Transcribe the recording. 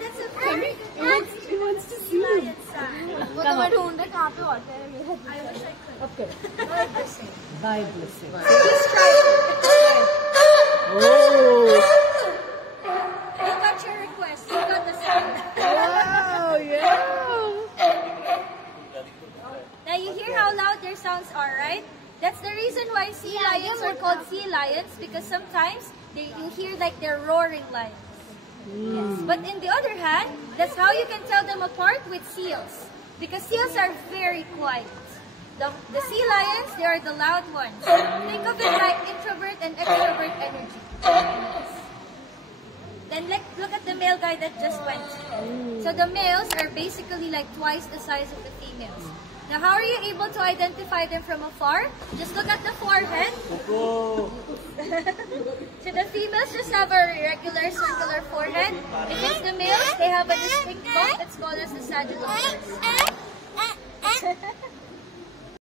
that's a very He wants to see. Come on. I wish I could. Okay. Bye, blessing. Bye, blessing. Please try it. Oh! I got your request. You got the sound. Wow, yeah! Now you hear how loud their sounds are, right? That's the reason why sea lions are called sea lions, because sometimes you hear like they're roaring lions. Yes. But in the other hand, that's how you can tell them apart with seals, because seals are very quiet. The sea lions, they are the loud ones. Think of it like introvert and extrovert energy. Then look at the male guy that just went. So the males are basically like twice the size of the females. Now, how are you able to identify them from afar? Just look at the forehead. So the females just have a regular circular forehead. If it's the males, they have a distinct bump that's called as the sagittal.